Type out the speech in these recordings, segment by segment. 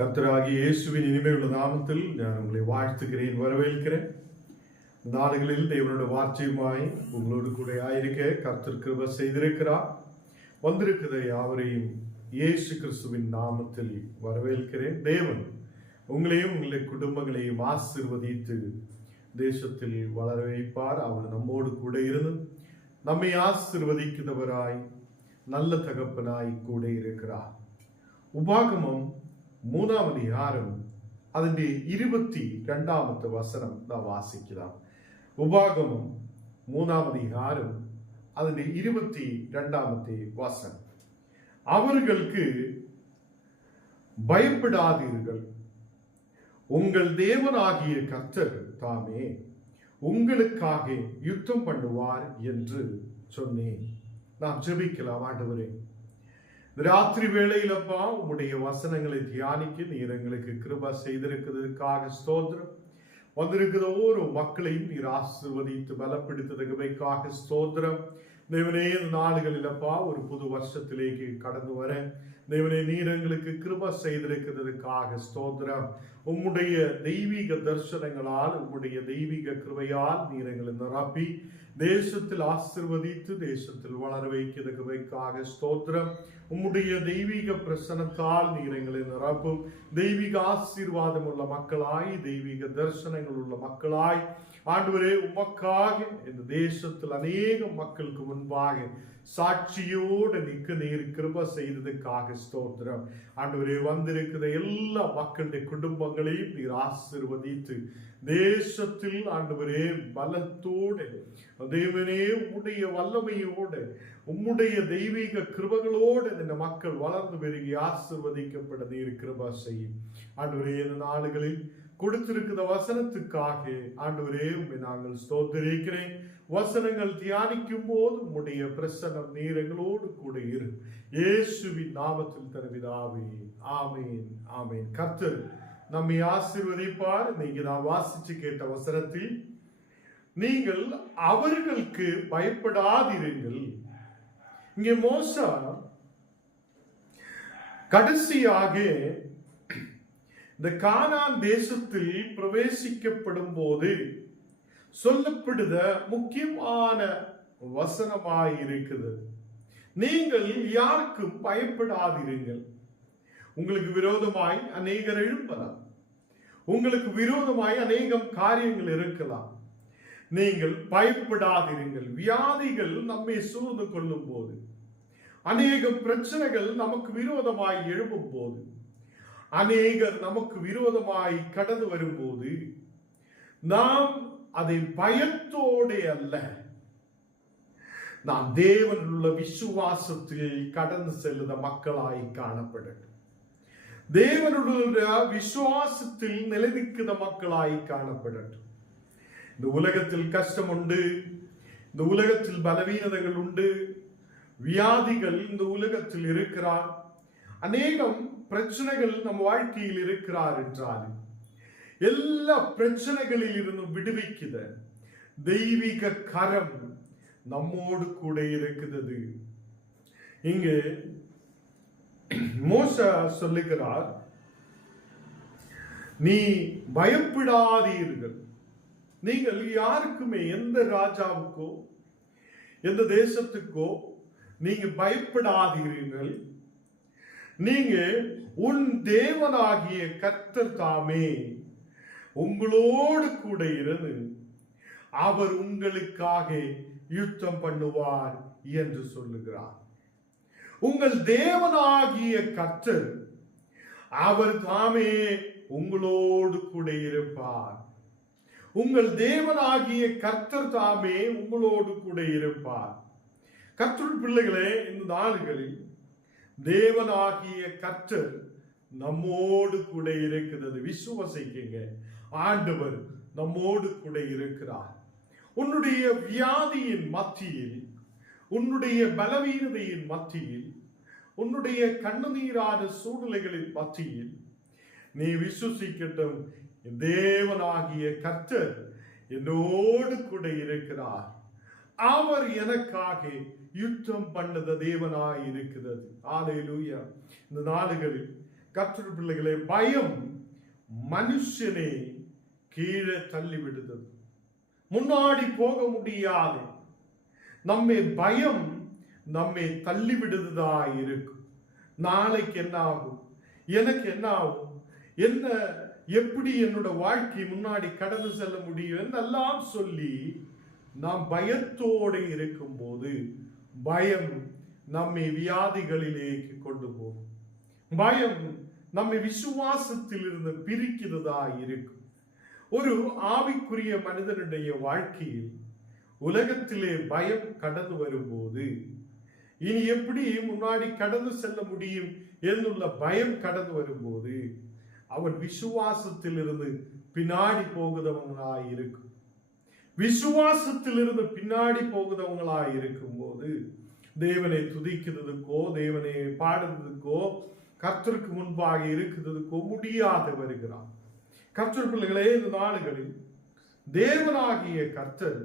கர்த்தராகிய இயேசுவின் இனிமையுள்ள நாமத்தில் நான் உங்களை வாழ்த்துகிறேன், வரவேற்கிறேன். நாடுகளில் தேவனுடைய வார்த்தையுமாய் உங்களோடு கூட ஆயிருக்க கர்த்தர் கிருபை செய்திருக்கிறார். வந்திருக்கிற யாவரையும் இயேசு கிறிஸ்துவின் நாமத்தில் வரவேற்கிறேன். தேவன் உங்களையும் உங்களுடைய குடும்பங்களையும் ஆசீர்வதித்து தேசத்தில் வளர வைப்பார். அவர் நம்மோடு கூட இருந்து நம்மை ஆசீர்வதிக்கிறவராய் நல்ல தகப்பனாய் கூட இருக்கிறார். உபாகமம் 3ஆம் அதிகாரம் അതിന്റെ 22ാമത്തെ വസനം നാം വാസിക്കാം. ഉപാഗമം 3ആം அதிகாரம் അതിന്റെ 22ാമത്തെ വസനം. அவர்களுக்கு பயப்படாதீர்கள், உங்கள் தேவனாகிய கர்த்தர் தாமே உங்களுக்காக யுத்தம் பண்ணுவார் என்று சொன்னேன். நாம் ஜெபிக்கலாம். ஆண்டவரே, ராத்திரி வேளையிலப்பா உம்முடைய வசனங்களை தியானிக்க நீர் எங்களுக்கு கிருபை செய்திருக்கிறதுக்காக ஸ்தோத்திரம். வந்திருக்கிற ஒவ்வொரு மக்களையும் நீர் ஆசீர்வதித்து பலப்படுத்ததுக்காக ஸ்தோத்திரம். தேவனே, இந்த நாடுகளிலப்பா ஒரு புது வருஷத்திலேக்கு கடந்து வர தேவனே நீர் எங்களுக்கு கிருபை செய்திருக்கிறதுக்காக ஸ்தோத்திரம். உம்முடைய தெய்வீக தரிசனங்களால் உம்முடைய தெய்வீக கிருபையால் நீர் எங்களை நிரப்பி தேசத்தில் ஆசீர்வதித்து தேசத்தில் வளர வைக்கிறதுக்காக ஸ்தோத்திரம். உம்முடைய தெய்வீக பிரசனத்தால் நீர் எங்களை நிரப்பும். தெய்வீக ஆசீர்வாதம் உள்ள மக்களாய், தெய்வீக தரிசனங்கள் உள்ள மக்களாய் ஆண்டவரே, உமக்காக இந்த தேசத்தில் அநேக மக்களுக்கு முன்பாக சாட்சியோடு நிற்க நீர் கிருபை செய்ததுக்காக ஸ்தோத்திரம். ஆண்டவரே, வந்திருக்கிற எல்லா மக்களுடைய குடும்பங்களையும் நீர் ஆசீர்வதித்து தேசத்தில் ஆண்டவரே பலத்தோடு தேவனே உம்முடைய வல்லமையோடு உம்முடைய தெய்வீக கிருபைகளோடு இந்த மக்கள் வளர்ந்து பெருகி ஆசீர்வதிக்கப்பட நீர் கிருபை செய்யும். ஆண்டவரே, இந்த நாடுகளில் கொடுத்திருக்கிற வசனத்துக்காக ஆண்டவரே உம்மை நாங்கள் ஸ்தோத்திரிக்கிறேன். வசனங்கள் தியானிக்கும் போது உம்முடைய பிரசன்னம் நீர் எங்களோடு கூட இரு. இயேசுவின் நாமத்தில் தருவிதாவே, ஆமேன், ஆமேன். கர்த்தர் நம்மை ஆசீர்வதிப்பார். நீங்க நான் வாசிச்சு கேட்ட வசனத்தில் நீங்கள் அவர்களுக்கு பயப்படாதிருங்கள். இங்கே மோசே கடைசியாக இந்த கானான் தேசத்தில் பிரவேசிக்கப்படும் போது சொல்லப்படுத முக்கியமான வசனமாய் இருக்குது. நீங்கள் யாருக்கும் பயப்படாதிருங்கள். உங்களுக்கு விரோதமாய் அநேகர் எழும்பலாம், உங்களுக்கு விரோதமாய் அநேகம் காரியங்கள் இருக்கலாம். நீங்கள் பயப்படாதிருங்கள். வியாதிகள் நம்மை சூழ்ந்து கொள்ளும் போது, அநேக பிரச்சனைகள் நமக்கு விரோதமாய் எழும்பும் போது, அநேகர் நமக்கு விரோதமாய் கடந்து வரும்போது நாம் அதை பயத்தோடு அல்ல, நாம் தேவன் உள்ள விசுவாசத்தில் கடந்து செல்லுத மக்களாய் காணப்படும். தேவனுடைய விசுவாசத்தில் நிலைநிற்கிற மக்களாய் காணப்படட்டும். இந்த உலகத்தில் கஷ்டம் உண்டு, இந்த உலகத்தில் பலவீனதைகள் உண்டு, வியாதிகள் இந்த உலகத்தில் இருக்கிறார், அநேகம் பிரச்சனைகள் நம் வாழ்க்கையில் இருக்கிறார் என்றால் எல்லா பிரச்சனைகளில் இருந்து விடுவிக்கிற தெய்வீக கரம் நம்மோடு கூட இருக்கிறது. இங்கு மோசே சொல்லுகிறார், நீ பயப்படாதீர்கள். நீங்கள் யாருக்குமே, எந்த ராஜாவுக்கோ எந்த தேசத்துக்கோ நீங்க பயப்படாதீர்கள். நீங்க உன் தேவனாகிய கர்த்தர் தாமே உங்களோடு கூட இருந்து அவர் உங்களுக்காக யுத்தம் பண்ணுவார் என்று சொல்லுகிறார். உங்கள் தேவனாகிய கர்த்தர் அவர் தாமே உங்களோடு கூட இருப்பார். உங்கள் தேவனாகிய கர்த்தர் தாமே உங்களோடு கூட இருப்பார். கர்த்தர் பிள்ளைகளே, இந்த நாடுகளில் தேவனாகிய கர்த்தர் நம்மோடு கூட இருக்கிறது. விசுவாசிக்கங்க, ஆண்டவர் நம்மோடு கூட இருக்கிறார். உன்னுடைய வியாதியின் மத்தியில், உன்னுடைய பலவீனதையின் மத்தியில், உன்னுடைய கண்ணீரான சூழ்நிலைகளின் மத்தியில் நீ விசுவாசிக்கட்டும், தேவனாகிய கர்த்தர் என்னோடு கூட இருக்கிறார். அவர் எனக்காக யுத்தம் பண்ணத தேவனாய் இருக்கிறது. ஹல்லேலூயா. இந்த நாடுகளில் கர்த்தருடைய பிள்ளைகளே, பயம் மனுஷனை கீழே தள்ளி விடுதல், முன்னாடி போக முடியாது. பயம் நம்மை தள்ளி விடுதா இருக்கும். நாளைக்கு என்ன ஆகும், எனக்கு என்ன ஆகும், என்ன எப்படி என்னோட வாழ்க்கை முன்னாடி கடந்து செல்ல முடியும் என்னெல்லாம் சொல்லி நாம் பயத்தோடு இருக்கும் போது பயம் நம்மை வியாதிகளிலேக்கு கொண்டு போகும். பயம் நம்மை விசுவாசத்தில் இருந்து பிரிக்கிறதா இருக்கும். ஒரு ஆவிக்குரிய மனிதனுடைய வாழ்க்கையில் உலகத்திலே பயம் கடந்து வரும்போது இனி எப்படி முன்னாடி கடந்து செல்ல முடியும் என்னுள்ள பயம் கடந்து வரும்போது அவன் விசுவாசத்தில் இருந்து பின்னாடி போகுதவங்களாய் இருக்கும். விசுவாசத்தில் இருந்து பின்னாடி போகுதவங்களாய் இருக்கும் போது தேவனை துதிக்கிறதுக்கோ தேவனை பாடுறதுக்கோ கர்த்தருக்கு முன்பாக இருக்கிறதுக்கோ முடியாது வருகிறான். கர்த்தர் பிள்ளைகளே, இந்த நாடுகளில் தேவனாகிய கர்த்தர்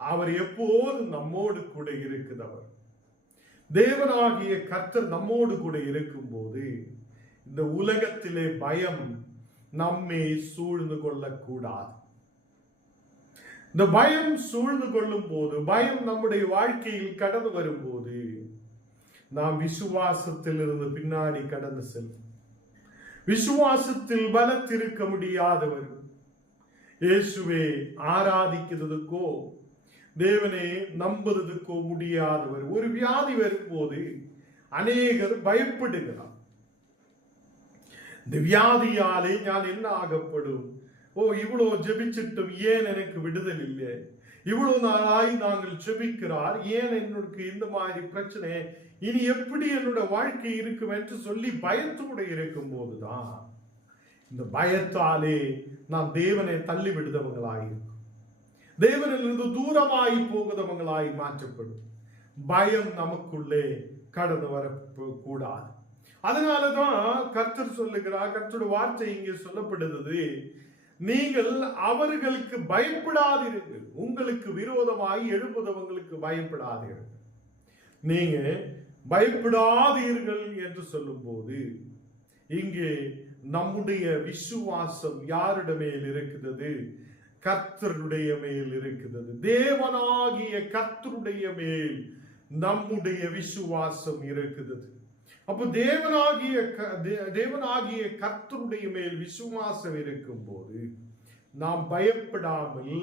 அவர் எப்போது நம்மோடு கூட இருக்கிறவர். தேவனாகிய கர்த்தர் நம்மோடு கூட இருக்கும் போது இந்த உலகத்திலே பயம் நம்மை சூழ்ந்து கொள்ளக்கூடாது. இந்த பயம் சூழ்ந்து கொள்ளும் போது, பயம் நம்முடைய வாழ்க்கையில் கடந்து வரும்போது நாம் விசுவாசத்தில் இருந்து பின்னாடி கடந்து செல்லும். விசுவாசத்தில் பலத்திருக்க முடியாதவர், இயேசுவை ஆராதிக்கிறதுக்கோ தேவனை நம்புறதுக்கோ முடியாதவர். ஒரு வியாதி வரும்போது அநேகர் பயப்படுகிறார். இந்த வியாதியாலே நான் என்ன ஆகப்படும், இவ்வளவு ஜெபிச்சிட்டும் ஏன் எனக்கு விடுதல் இல்லை, இவ்வளவு நாளாய் நாங்கள் ஜெபிக்கிறார் ஏன் என்னுக்கு இந்த மாதிரி பிரச்சனை, இனி எப்படி என்னோட வாழ்க்கை இருக்கும் என்று சொல்லி பயத்தோடு இருக்கும் போதுதான் இந்த பயத்தாலே நாம் தேவனை தள்ளி விடுதவங்களாயிருக்கும். தேவனிலிருந்து தூரமாய் போகுதவங்களாய் மாற்றப்படும். பயம் நமக்குள்ளே கடந்து வரக்கூடாது. அதனாலதான் கர்த்தர் சொல்லுகிறார், கர்த்தருடைய வார்த்தை இங்கே சொல்லப்படுகிறது, நீங்கள் அவர்களுக்கு பயப்படாதீர்கள், உங்களுக்கு விரோதமாய் எழுப்புதவங்களுக்கு பயப்படாதீர்கள். நீங்க பயப்படாதீர்கள் என்று சொல்லும் போது இங்கே நம்முடைய விசுவாசம் யாருடைய மேல் இருக்கிறது? கர்த்தருடைய மேல் இருக்கிறது. தேவனாகிய கர்த்தருடைய மேல் நம்முடைய விசுவாசம் இருக்கிறது. அப்போ தேவனாகிய கர்த்தருடைய மேல் விசுவாசம் இருக்கும் போது நாம் பயப்படாமல்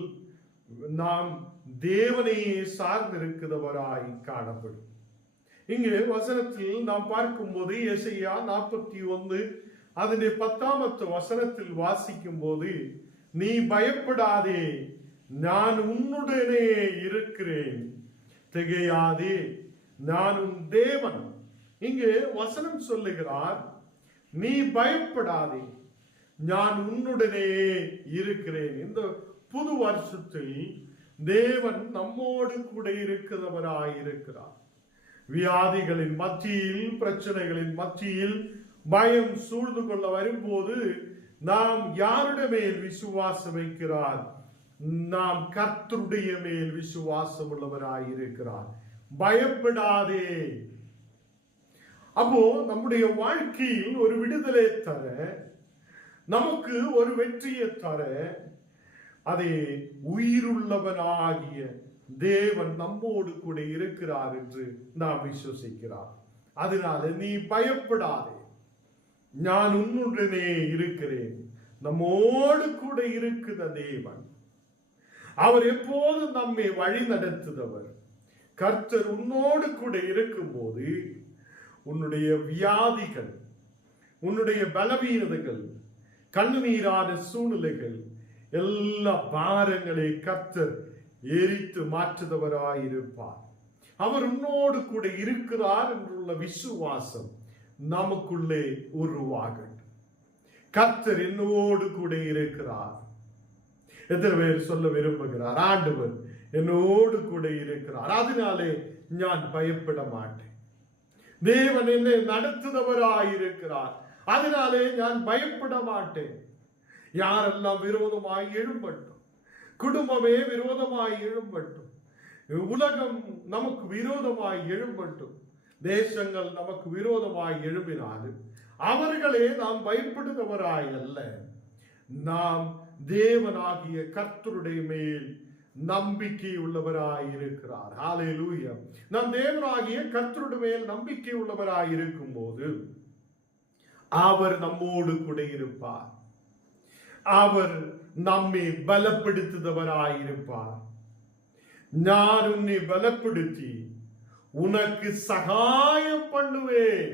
நாம் தேவனையே சார்ந்திருக்கிறவராய் காணப்படும். இங்கு வசனத்தில் நாம் பார்க்கும்போது எசையா 41 அதனுடைய 10வது வசனத்தில் வாசிக்கும் போது, நீ பயப்படாதே, நான் உன்னுடனே இருக்கிறேன், திகையாதே, நான் உன் தேவன். இங்கு வசனம் சொல்லுகிறார், நீ பயப்படாதே, நான் உன்னுடனே இருக்கிறேன். இந்த புது வருஷத்தில் தேவன் நம்மோடு கூட இருக்கிறவராயிருக்கிறார். வியாதிகளின் மத்தியில், பிரச்சனைகளின் மத்தியில் பயம் சூழ்ந்து கொள்ள வரும்போது நாம் யாருடைய மேல் விசுவாசம் வைக்கிறார்? நாம் கர்த்தருடைய மேல் விசுவாசம் உள்ளவராயிருக்கிறார். பயப்படாதே. அப்போ நம்முடைய வாழ்க்கையில் ஒரு விடுதலை தர, நமக்கு ஒரு வெற்றியை தர, அதை உயிருள்ளவனாகிய தேவன் நம்மோடு கூட இருக்கிறார் என்று நாம் விசுவசிக்கிறார். அதனால நீ பயப்படாதே, நான் உன்னுடனே இருக்கிறேன். நம்மோடு கூட இருக்கிற தேவன், அவர் எப்போதும் நம்மை வழி நடத்துதவர். கர்த்தர் உன்னோடு கூட இருக்கும் போது உன்னுடைய வியாதிகள், உன்னுடைய பலவீனதைகள், கண்ணீரான சூழ்நிலைகள், எல்லா பாரங்களை கர்த்தர் எரித்து மாற்றுதவராயிருப்பார். அவர் உன்னோடு கூட இருக்கிறார் என்றுள்ள விசுவாசம் நமக்குள்ளே உருவாகட்டும். கர்த்தர் என்னோடு கூட இருக்கிறார். எத்தனை பேர் சொல்ல விரும்புகிறார், ஆண்டவர் என்னோடு கூட இருக்கிறார், அதனாலே நான் பயப்பட மாட்டேன். தேவன் என்னை நடத்துதவராயிருக்கிறார், அதனாலே நான் பயப்பட மாட்டேன். யாரெல்லாம் விரோதமாய் எழும்பட்டும், குடும்பமே விரோதமாய் எழும்பட்டும், உலகம் நமக்கு விரோதமாய் எழும்பட்டும், தேசங்கள் நமக்கு விரோதமாய் எழும்பினாலும் அவர்களே நாம் பயப்படுகிறவராய் அல்ல, நாம் தேவனாகிய கர்த்தருடைய மேல் நம்பிக்கை உள்ளவராய் இருக்கிறார். ஹல்லேலூயா. நாம் தேவனாகிய கர்த்தருடைய மேல் நம்பிக்கை உள்ளவராய் இருக்கும் போது அவர் நம்மோடு கூட இருப்பார். அவர் நம்மை பலப்படுத்துபவராய் இருப்பார். நான் உன்னை பலப்படுத்தி உனக்கு சகாயம் பண்ணுவேன்.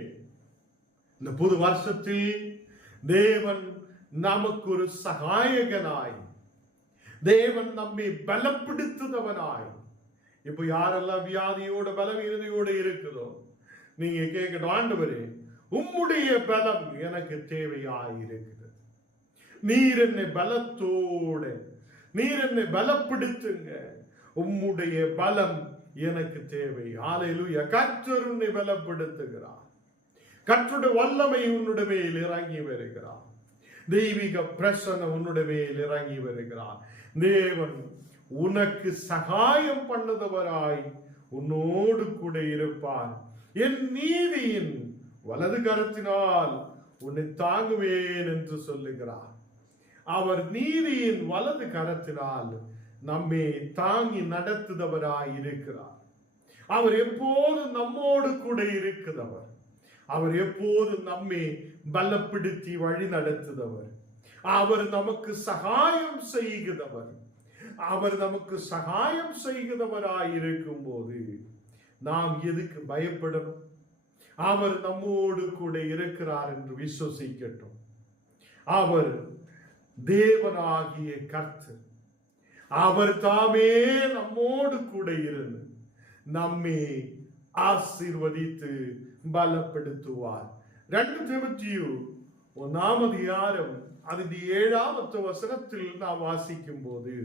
இந்த புது வருஷத்தில் தேவன் நமக்கு ஒரு சகாயகனாய், தேவன் நம்மை பலப்படுத்துபவனாய். இப்ப யாரெல்லாம் வியாதியோட பலவீனதையோட இருக்குதோ நீங்க கேட்கணும், ஆண்டவரே உம்முடைய பலம் எனக்கு தேவையாயிருக்கிறது, நீர் என்னை பலத்தோட, நீர் என்னை பலப்படுத்துங்க, உம்முடைய பலம் எனக்கு தேவை. ஹல்லேலூயா. கர்த்தர் உன்னை பலப்படுத்துகிறார். கர்த்தருடைய வல்லமை உன்னுடைய மேல் இறங்கி வருகிறார். தெய்வீக பிரசன்னம் உன்னுடைய மேல் இறங்கி வருகிறார். தேவன் உனக்கு சகாயம் பண்ணுதவராய் உன்னோடு கூட இருப்பார். என் நீதியின் வலது கரத்தினால் உன்னை தாங்குவேன் என்று சொல்லுகிறார். அவர் நீதியின் வலது கரத்தினால் நம்மை தாங்கி நடத்துதவராய் இருக்கிறார். அவர் எப்போது நம்மோடு கூட இருக்கிறவர். அவர் எப்போது நம்மை பலப்படுத்தி வழி நடத்துதவர். அவர் நமக்கு சகாயம் செய்கிறவர். அவர் நமக்கு சகாயம் செய்கிறவராய் இருக்கும் போது நாம் எதுக்கு பயப்படணும்? அவர் நம்மோடு கூட இருக்கிறார் என்று விசுவசிக்கட்டும். அவர் தேவனாகிய கர்த்தர். அவர் தாமே நம்மோடு கூட இருந்து நம்மை ஆசீர்வதித்து பலப்படுத்துவார். 2 தீமோத்தேயு 1 அதிகாரம் அதில் 7வது வசனத்தில் நாம் வாசிக்கும் போது,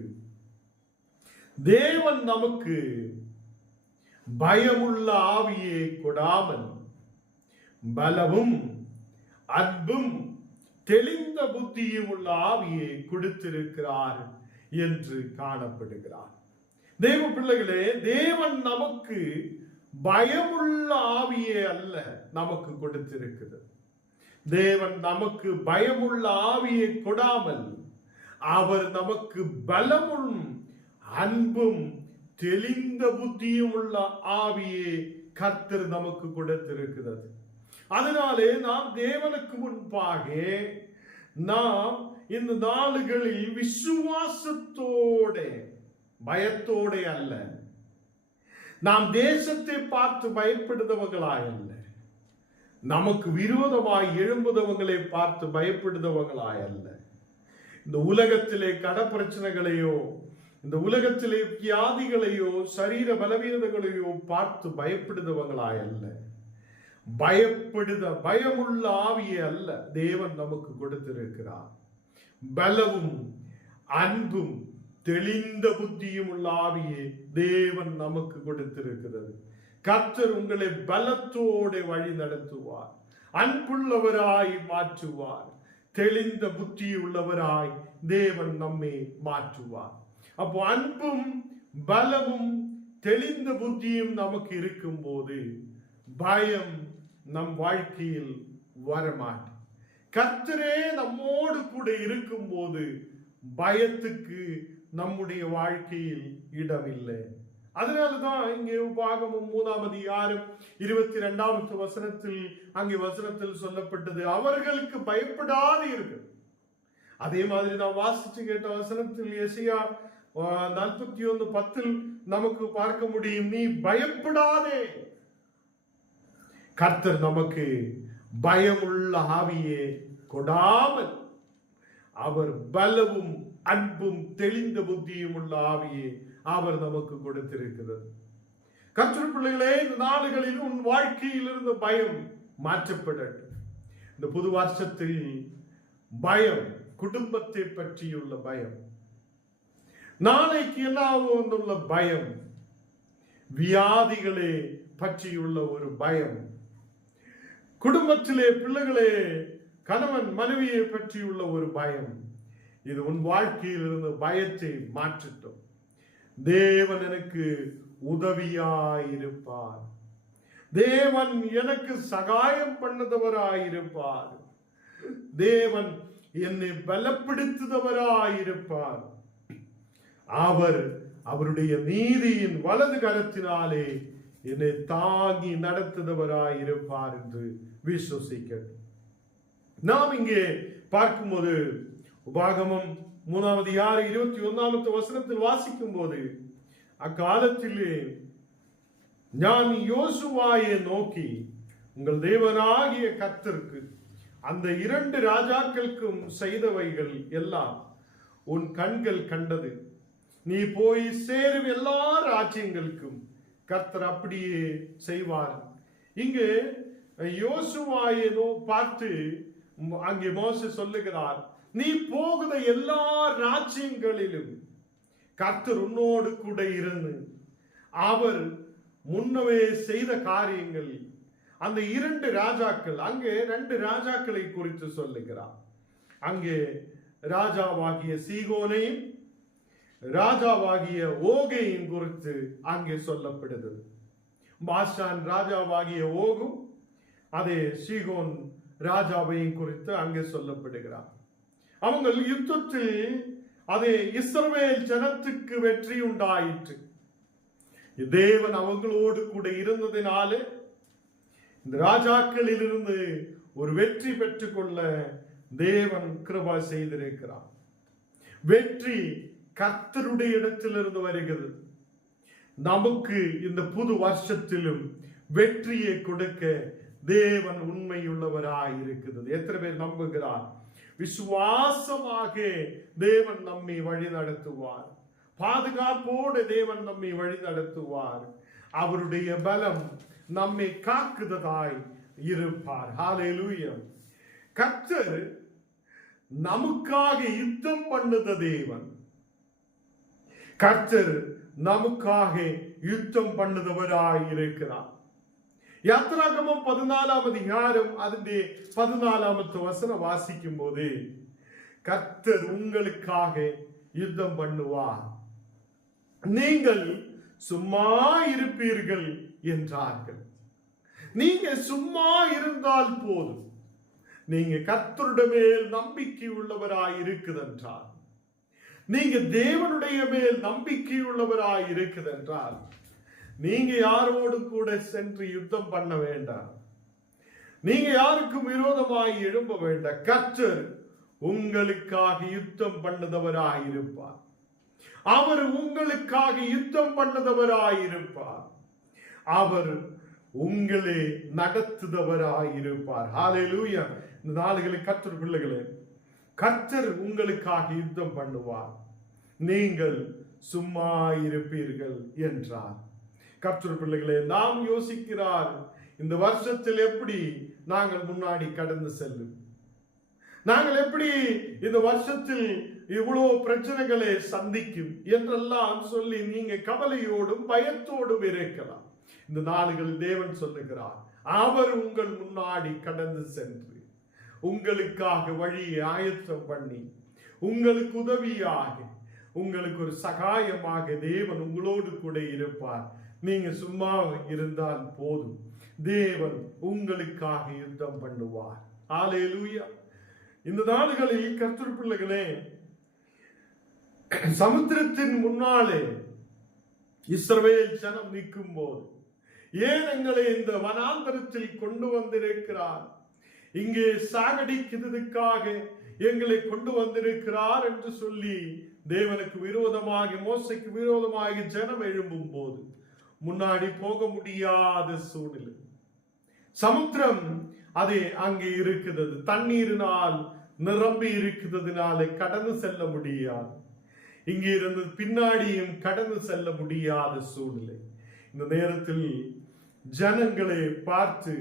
தேவன் நமக்கு பயமுள்ள ஆவியை கொடாமல் பலமும் அன்பும் தெளிந்த புத்தியும் உள்ள ஆவியை கொடுத்திருக்கிறார் என்று காணப்படுகிறார். தேவ பிள்ளைகளே, தேவன் நமக்கு பயமுள்ள ஆவியே அல்ல நமக்கு கொடுத்திருக்கிறது. தேவன் நமக்கு பயமுள்ள ஆவியை கொடாமல் அவர் நமக்கு பலமும் அன்பும் தெளிந்த புத்தியும் உள்ள ஆவியை கர்த்தர் நமக்கு கொடுத்திருக்கிறது. அதனாலே நாம் தேவனுக்கு முன்பாக நாம் இந்த நாளுகளில் விசுவாசத்தோட, பயத்தோட அல்ல, நாம் தேசத்தை பார்த்து பயப்படுதவங்களாய் அல்ல, நமக்கு விரோதமாய் எழும்புதவங்களை பார்த்து பயப்படுதவங்களாய் அல்ல, இந்த உலகத்திலே கட பிரச்சனைகளையோ, இந்த உலகத்திலே வியாதிகளையோ, சரீர பலவீனங்களையோ பார்த்து பயப்படுதவங்களாய் அல்ல, பயமுள்ள ஆவியே அல்ல தேவன் நமக்கு கொடுத்திருக்கிறார். பலமும் அன்பும் தெளிந்த புத்தியும் உள்ள ஆவியை தேவன் நமக்கு கொடுத்திருக்கிறது. கர்த்தர் உங்களை பலத்தோடு வழி நடத்துவார், அன்புள்ளவராய் மாற்றுவார், தெளிந்த புத்தி உள்ளவராய் தேவன் நம்மை மாற்றுவார். அப்போ அன்பும் பலமும் தெளிந்த புத்தியும் நமக்கு இருக்கும் போது பயம் நம் வாழ்க்கையில் வரமாட்டேன். கர்த்தரே நம்மோடு கூட இருக்கும் போது பயத்துக்கு நம்முடைய வாழ்க்கையில் இடமில்லை. அதனாலதான் இங்கே உபாகமம் 3 அதிகாரம் 22வது வசனத்தில் அங்கே வசனத்தில் சொல்லப்பட்டது, அவர்களுக்கு பயப்படாது இருக்கு. அதே மாதிரி நான் வாசிச்சு கேட்ட வசனத்தில் எசையா 41:10 நமக்கு பார்க்க முடியும், நீ பயப்படாதே. கர்த்தர் நமக்கு பயமுள்ள ஆவியே கொடாமல் அவர் பலமும் அன்பும் தெளிந்த புத்தியும் உள்ள ஆவியை அவர் நமக்கு கொடுத்திருக்கிறது. கர்த்தர் பிள்ளைகளே, இந்த நாடுகளில் உன் வாழ்க்கையில் இருந்த பயம் மாற்றப்படட்டும். இந்த புது வருஷத்தில் பயம், குடும்பத்தை பற்றியுள்ள பயம், நாளைக்கு என்ன பயம், வியாதிகளே பற்றியுள்ள ஒரு பயம், குடும்பத்திலே பிள்ளைகளே கணவன் மனைவியை பற்றியுள்ள ஒரு பயம், இது உன் வாழ்க்கையில் இருந்த பயத்தை மாற்றட்டும். தேவன் எனக்கு உதவியாயிருப்பார். தேவன் எனக்கு சகாயம் பண்ணதவராயிருப்பார். தேவன் என்னை பலப்படுத்துதவராயிருப்பார். அவர் அவருடைய நீதியின் வலது கரத்தினாலே என்னை தாங்கி நடத்துதவராயிருப்பார் என்று விசுவசிக்க நாம் இங்கே பார்க்கும்போது உபாகமம் 3:21 வாசிக்கும் போது, அக்காலத்திலே நான் யோசுவாயை நோக்கி, உங்கள் தேவனாகிய கர்த்தருக்கு அந்த 2 ராஜாக்களுக்கும் செய்தவைகள் எல்லாம் உன் கண்கள் கண்டது. நீ போய் சேரும் எல்லா ராஜ்யங்களுக்கும் கர்த்தர் அப்படியே செய்வார். இங்கு யோசுவாயை பார்த்து அங்கே மோசே சொல்லுகிறார், நீ போகிற எல்லா ராஜ்யங்களிலும் கர்த்தர் உன்னோடு கூட இருந்து அவர் முன்னவே செய்த காரியங்கள், அந்த 2 ராஜாக்கள், அங்கே 2 ராஜாக்களை குறித்து சொல்லுகிறார். அங்கே ராஜாவாகிய சீகோனையும் ராஜாவாகிய ஓகையும் குறித்து அங்கே சொல்லப்படுகிறது. பாஷான் ராஜாவாகிய ஓகும் அதே சீகோன் ராஜாவையும் குறித்து அங்கே சொல்லப்படுகிறார். அவங்க யுத்தத்தில் அதே இஸ்ரவேல் ஜனத்துக்கு வெற்றி உண்டாயிற்று. தேவன் அவங்களோடு கூட இருந்ததினாலே இந்த ராஜாக்களில் இருந்து ஒரு வெற்றி பெற்றுக்கொள்ள தேவன் கிருபை செய்திருக்கிறார். வெற்றி கர்த்தருடைய இடத்திலிருந்து வருகிறது. நமக்கு இந்த புது வருஷத்திலும் வெற்றியை கொடுக்க தேவன் உண்மையுள்ளவராய் இருக்கிறது. எத்தனை பேர் நம்புகிறார்? விசுவாசமாக தேவன் நம்மை வழி நடத்துவார். பாதுகாப்போடு தேவன் நம்மை வழி நடத்துவார். அவருடைய பலம் நம்மை காக்குததாய் இருப்பார். ஹல்லேலூயா. கர்த்தர் நமக்காக யுத்தம் பண்ணுத தேவன். கர்த்தர் நமக்காக யுத்தம் பண்ணுதவராய் இருக்கிறார். யாத்ராகமம் 14 அதிகாரம் അതിന്റെ 14 வசனம் வாசிக்கும் போது, கர்த்தர் உங்களுக்காக யுத்தம் பண்ணுவார், நீங்கள் சும்மா இருப்பீர்கள் என்றார்கள். நீங்க சும்மா இருந்தால் போதும், நீங்க கர்த்தருடைய மேல் நம்பிக்கை உள்ளவராய் இருக்குதென்றால், நீங்க தேவனுடைய மேல் நம்பிக்கை உள்ளவராய் இருக்குதென்றால், நீங்க யாரோடு கூட சென்று யுத்தம் பண்ண வேண்டாம். நீங்க யாருக்கும் விரோதமாய் எழும்ப வேண்டாம். கர்த்தர் உங்களுக்காக யுத்தம் பண்ணுதவராயிருப்பார். அவர் உங்களுக்காக யுத்தம் பண்ணுதவராயிருப்பார். அவர் உங்களை நடத்துதவராயிருப்பார். ஹல்லேலூயா. இந்த நாளுகளில் கர்த்தர் பிள்ளைகளே, கர்த்தர் உங்களுக்காக யுத்தம் பண்ணுவார், நீங்கள் சும்மா இருப்பீர்கள் என்றார். கர்த்தர் பிள்ளைகளே, நாம் யோசிக்கிறார், இந்த வருஷத்தில் எப்படி நாங்கள் முன்னாடி கடந்து செல்லும், நாங்கள் எப்படி இந்த வருஷத்தில் இவ்வளவு பிரச்சனைகளை சந்திக்கும் என்றெல்லாம் சொல்லி நீங்க கவலையோடும் பயத்தோடும் இருக்கலாம். இந்த நாளுகளில் தேவன் சொல்லுகிறார், அவர் உங்கள் முன்னாடி கடந்து சென்று உங்களுக்காக வழியை ஆயத்தம் பண்ணி உங்களுக்கு உதவியாக, உங்களுக்கு ஒரு சகாயமாக தேவன் உங்களோடு கூட இருப்பார். நீங்க சும்மா இருந்தால் போதும், தேவன் உங்களுக்காக யுத்தம் பண்ணுவார். ஹல்லேலூயா. இந்த நாடுகளில் கர்த்தர் பிள்ளைகளே, சமுத்திரத்தின் முன்னாலே இஸ்ரவேல் ஜனம் நிற்கும் போது, ஏன் எங்களை இந்த வனாந்தரத்தில் கொண்டு வந்திருக்கிறார், இங்கே சாகடிக்கிறதுக்காக எங்களை கொண்டு வந்திருக்கிறார் என்று சொல்லி தேவனுக்கு விரோதமாக, மோசைக்கு விரோதமாக ஜனம் எழும்பும் போது முன்னாடி போக முடியாத சூழ்நிலை. சமுத்திரம் அது அங்கே இருக்கிறது, தண்ணீரினால் நிரம்பி இருக்கிறதுனாலே கடந்து செல்ல முடியாது. இங்கே இருந்து பின்னாடியும் கடந்து செல்ல முடியாத சூழ்நிலை. இந்த நேரத்தில் ஜனங்களை பார்த்து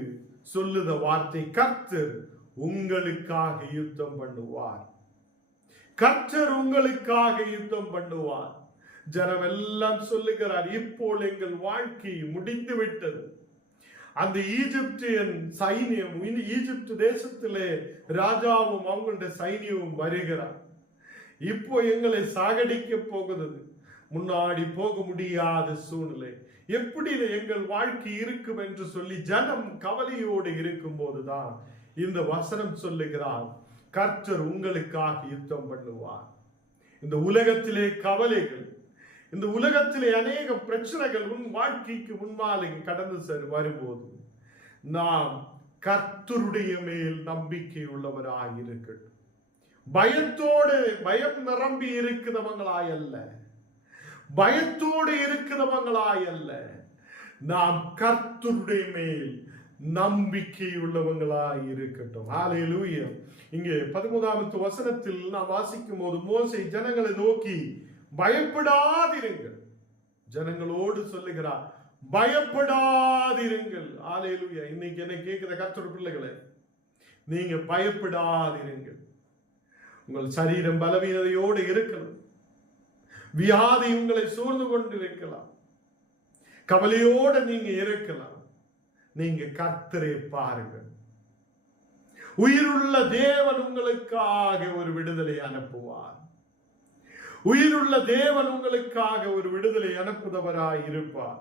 சொல்லுத வார்த்தை, கர்த்தர் உங்களுக்காக யுத்தம் பண்ணுவார், கர்த்தர் உங்களுக்காக யுத்தம் பண்ணுவார். ஜனம் எல்லாம் சொல்லுகிறார், இப்போ எங்கள் வாழ்க்கை முடிந்து விட்டது. அந்த ஈஜிப்தியன் சைனியம், ஈஜிப்து தேசத்திலே ராஜாவும் அவங்களுடைய சைனியமும் வருகிறார், இப்போ எங்களை சாகடிக்க போகிறது, முன்னாடி போக முடியாத சூழ்நிலை. எப்படி எங்கள் வாழ்க்கை இருக்கும் என்று சொல்லி ஜனம் கவலையோடு இருக்கும் போதுதான் இந்த வசனம் சொல்லுகிறார், கர்த்தர் உங்களுக்காக யுத்தம் பண்ணுவார். இந்த உலகத்திலே கவலைகள், இந்த உலகத்திலே அநேக பிரச்சனைகள் உன் வாழ்க்கைக்கு முன்னாலே கடந்து வரும்போது நாம் கர்த்தருடைய மேல் நம்பிக்கை உள்ளவராய் இருக்கட்டும். பயம் நிரம்பி இருக்கிறவங்களாய் அல்ல, பயத்தோடு இருக்கிறவங்களாய் அல்ல, நாம் கர்த்தருடைய மேல் நம்பிக்கை உள்ளவங்களாய் இருக்கட்டும். ஹல்லேலூயா. இங்கே 13வது வசனத்தில் நாம் வாசிக்கும் போது மோசே ஜனங்களை நோக்கி பயப்படாதிருங்கள், ஜனங்களோடு சொல்லுகிறார், பயப்படாதிருங்கள். ஹல்லேலூயா. இன்னைக்கு என்ன கேட்கிற கர்த்தருடைய பிள்ளைகளே, நீங்க பயப்படாதிருங்கள். உங்கள் சரீரம் பலவீனதையோடு இருக்கலாம், வியாதி உங்களை சூழ்ந்து கொண்டு இருக்கலாம், கவலையோடு நீங்க இருக்கலாம். நீங்க கர்த்தரை பாருங்கள். உயிருள்ள தேவன் உங்களுக்காக ஒரு விடுதலை அனுப்புவார். உயிருள்ள தேவன் உங்களுக்காக ஒரு விடுதலை அனுப்புதவராய் இருப்பார்.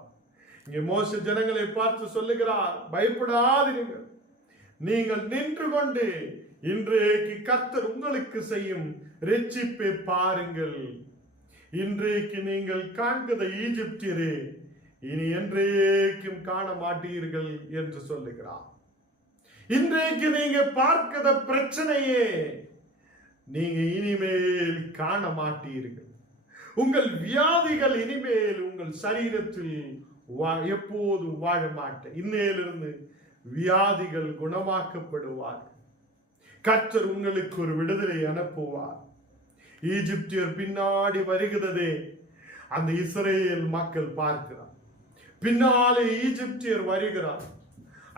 இங்கே மோசே ஜனங்களை பார்த்து சொல்லுகிறார், பயப்படாதீர்கள், நீங்கள் நின்று கொண்டு இன்றைக்கு கர்த்தர் உங்களுக்கு செய்யும் இரட்சிப்பை பாருங்கள். இன்றைக்கு நீங்கள் காண்கிற ஈஜிப்தியரே இனி என்றைக்கும் காண மாட்டீர்கள் என்று சொல்லுகிறார். இன்றைக்கு நீங்க பார்க்கிற பிரச்சனையே நீங்க இனிமேல் காண மாட்டீர்கள். உங்கள் வியாதிகள் இனிமேல் உங்கள் சரீரத்தில் எப்போதும் வாழ மாட்டேன். இன்னையிலிருந்து வியாதிகள் குணமாக்கப்படுவார்கள். கர்த்தர் உங்களுக்கு ஒரு விடுதலை அனுப்புவார். ஈஜிப்தியர் பின்னாடி வருகிறதே அந்த இஸ்ரேல் மக்கள் பார்க்கிறார். பின்னாலே ஈஜிப்தியர் வருகிறார்.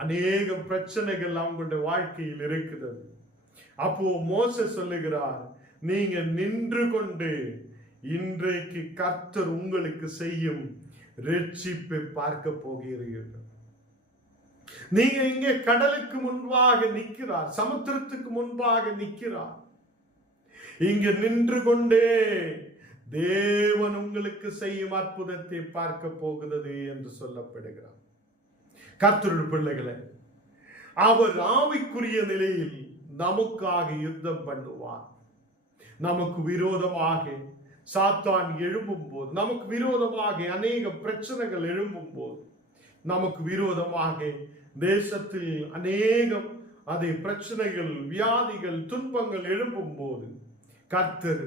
அநேக பிரச்சனைகள் அவங்களுடைய வாழ்க்கையில் இருக்கிறது. அப்போ மோசே சொல்லுகிறார், நீங்க நின்று கொண்டு இன்றைக்கு கர்த்தர் உங்களுக்கு செய்யும் இரட்சிப்பை பார்க்க போகிறீர்கள். நீங்க இங்கே கடலுக்கு முன்பாக நிற்கிறார், சமுத்திரத்துக்கு முன்பாக நிற்கிறார். இங்க நின்று கொண்டே தேவன் உங்களுக்கு செய்யும் அற்புதத்தை பார்க்க போகிறது என்று சொல்லப்படுகிறார். கர்த்தருடைய பிள்ளைகளே, அவர் ஆவிக்குரிய நிலையில் நமக்காக யுத்தம் பண்ணுவார். நமக்கு விரோதமாக சாத்தான் எழும்பும் போது, நமக்கு விரோதமாக அநேக பிரச்சனைகள் எழும்பும் போது, நமக்கு விரோதமாக தேசத்தில் அநேகம் அதை பிரச்சனைகள், வியாதிகள், துன்பங்கள் எழும்பும் போது கர்த்தர்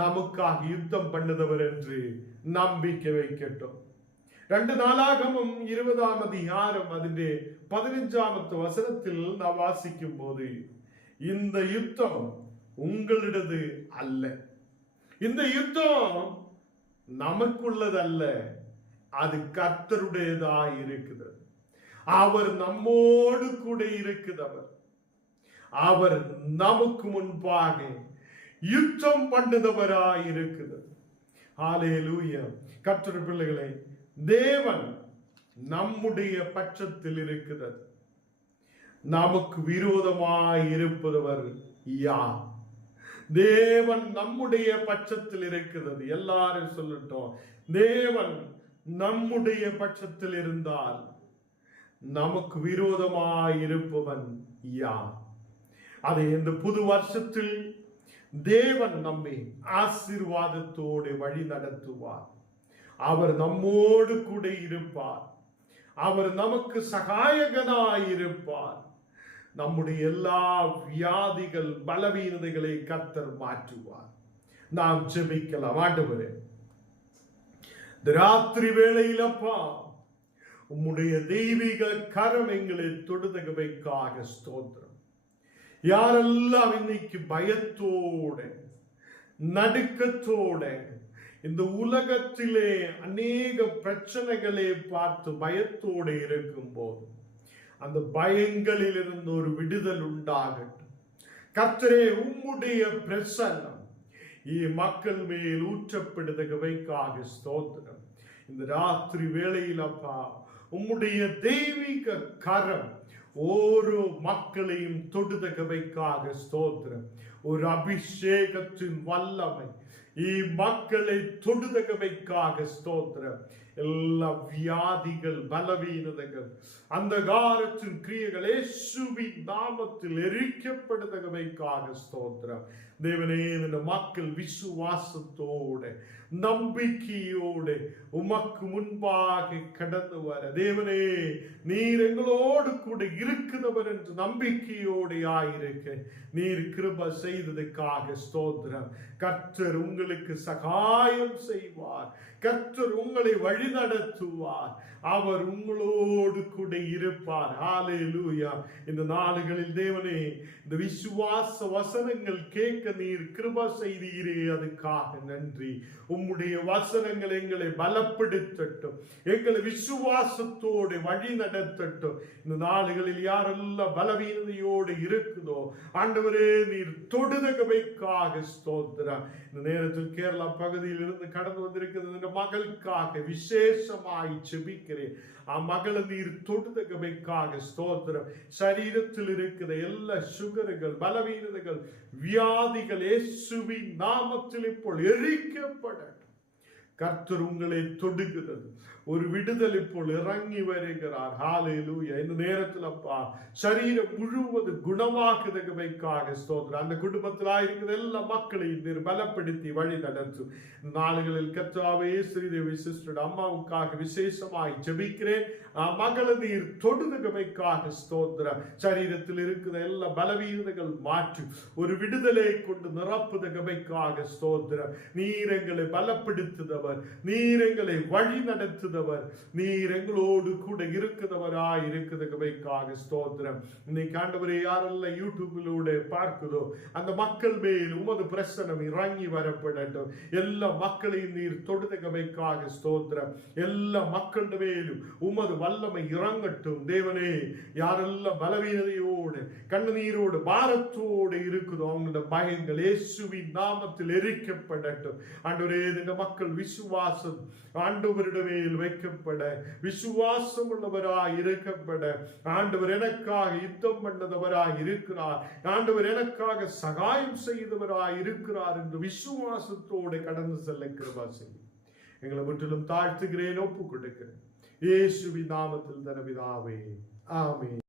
நமக்காக யுத்தம் பண்ணுதவர் என்று நம்பிக்கை வைக்கட்டும். 2 நாளாகமம் 20ஆம் அதிகாரம் அதிலே 15வது வசனத்தில் நாம் வாசிக்கும் போது, இந்த யுத்தம் உங்களிடது அல்ல, இந்த யுத்தம் நமக்குள்ளது அல்ல, அது கர்த்தருடையதாய் இருக்கிறது. அவர் நம்மோடு கூட இருக்கிறவர். அவர் நமக்கு முன்பாக யுத்தம் பண்ணுதவராய் இருக்கிறது. ஹல்லேலூயா. கர்த்தருடைய பிள்ளைகளே, தேவன் நம்முடைய பட்சத்தில் இருக்கிறது. நமக்கு விரோதமாய் இருப்பவர் யார்? தேவன் நம்முடைய பட்சத்தில் இருக்கிறது. எல்லாரும் சொல்லட்டும், தேவன் நம்முடைய பட்சத்தில் இருந்தால் நமக்கு விரோதமாய் இருப்பவன் யார்? அதை இந்த புது வருஷத்தில் தேவன் நம்மை ஆசீர்வாதத்தோடு வழி நடத்துவார். அவர் நம்மோடு கூட இருப்பார். அவர் நமக்கு சகாயகனாய் இருப்பார். நம்முடைய எல்லா வியாதிகள், பலவீனதைகளை கர்த்தர் மாற்றுவார். நாம் ஜெபிக்கலாம். ஆண்டவரே, இந்த ராத்திரி வேளையில் அப்பா, உம்முடைய தெய்வீக கரம் எங்களை தொடுதகவைக்காக ஸ்தோத்திரம். யாரெல்லாம் இன்னைக்கு பயத்தோட, நடுக்கத்தோட இந்த உலகத்திலே அநேக பிரச்சனைகளை பார்த்து பயத்தோடு இருக்கும் போது, அந்த பயங்களில் இருந்து ஒரு விடுதல் உண்டாகட்டும். கர்த்தரே, உம்முடைய பிரசன்னம் மக்கள் மேல் ஊற்றப்படுதகவைக்காக ஸ்தோத்திரம். இந்த ராத்திரி வேளையில் அப்பா, உம்முடைய தெய்வீக கரம் ஒரு மக்களையும் தொடுதகவைக்காக ஸ்தோத்திரம். ஒரு அபிஷேகத்தின் வல்லமை மக்களை தொடுதகவைக்காக ஸ்தோத்திரம். எல்லா வியாதிகள், பலவீனதைகள், அந்தகாரத்தின் கிரியைகள் இயேசுவின் நாமத்தில் எரிக்கப்படுதவைக்காக ஸ்தோத்திரம். தேவனே, இந்த மக்கள் விசுவாசத்தோடு நம்பிக்கையோடு உமக்கு முன்பாக கடந்து வர, தேவனே நீர் எங்களோடு கூட இருக்கிறவர் என்று நம்பிக்கையோடு ஆயிருக்க நீர் கிருபை செய்ததுக்காக ஸ்தோத்திரம். கர்த்தர் உங்களுக்கு சகாயம் செய்வார். கர்த்தர் உங்களை வழிநடத்துவார். அவர் உங்களோடு கூட இருப்பார். ஹல்லேலூயா. இந்த நாளுகளில் தேவனே, இந்த விசுவாச வசனங்கள் கேட்க நீர் கிருபை செய்தீரே, அதுக்காக நன்றி. உம்முடைய வசனங்கள் எங்களை பலப்படுத்தட்டும், எங்களை விசுவாசத்தோடு வழி நடத்தட்டும். இந்த நாளுகளில் யாரெல்லாம் பலவீனதையோடு இருக்குதோ ஆண்டவரே, நீர் தொடுதகவைக்காக ஸ்தோத்திரம். இந்த நேரத்தில் கேரளா பகுதியில் இருந்து கடந்து வந்திருக்கிறது இந்த மகளுக்காக விசேஷமாய் செபிக்கிறேன். மகளை நீர் தொடுதகவைக்காக ஸ்தோத்திரம். சரீரத்தில் இருக்கிற எல்லா சுகர்கள், பலவீனதைகள், வியாதிகள் இயேசுவின் நாமத்தில் இப்போ எரிக்கப்படட்டும். கர்த்தர் உங்களை தொடுகிறது. ஒரு விடுதலை போல் இறங்கி வருகிறார். ஹல்லேலூயா. இந்த நேரத்தில் அப்பா சரீரம் முழுவதும் குணமாக்குதவைக்காக ஸ்தோத்திரம். அந்த குடும்பத்தில் இருக்கிற எல்லா மக்களையும் நீர் பலப்படுத்தி வழி நடத்தும். நாளுகளில் கர்த்தாவே ஸ்ரீதேவி சிஸ்டர் அம்மாவுக்காக விசேஷமாய் ஜெபிக்கிறேன். மகளை நீர் தொடுதகவைக்காக ஸ்தோத்திரம். சரீரத்தில் இருக்கிற எல்லா பலவீனங்கள் மாற்றி ஒரு விடுதலை கொண்டு நிரப்புதகவைக்காக ஸ்தோத்திரம். நீர் எங்களை பலப்படுத்துதவர், நீர் எங்களை வழி நடத்துதவர், நீர் எங்களோடு கூட இருக்கிறவராய் இருக்கிறதுக்காக ஸ்தோத்திரம். இன்னைக்கு ஆண்டவரே, யாரெல்லாம் யூடியூபிலூടെ பார்க்குதோ அந்த மக்கள் மேல் உமது பிரசன்னம் இறங்கி வரப்படட்டும். எல்லா மக்களையும் நீர் தொடுதகவைக்காக ஸ்தோத்திரம். எல்லா மக்கள் மேலும் உமது வல்லமை இறங்கட்டும். தேவனே, யாரெல்லாம் பலவீனதையோடு கண்ணீரோடு பாரத்தோடு இருக்குதோ அவங்களோட பயங்கள் இயேசுவின் நாமத்தில் எரிக்கப்படட்டும். ஆண்டவரே, இந்த மக்கள் விசுவாசம் ஆண்டவரிடமே வைக்கப்பட, விசுவாசம் உள்ளவராய் இருக்கப்பட, ஆண்டவர் எனக்காக யுத்தம் பண்ணதவராய் இருக்கிறார், ஆண்டவர் எனக்காக சகாயம் செய்தவராய் இருக்கிறார் என்று விசுவாசத்தோடு கடந்து செல்ல கிருபை செய்யும். எங்களை முற்றிலும் தாழ்த்துகிறேன், ஒப்புக் கொடுக்கிறேன். இயேசுவின் நாமத்தில் தன பிதாவே, ஆமென்.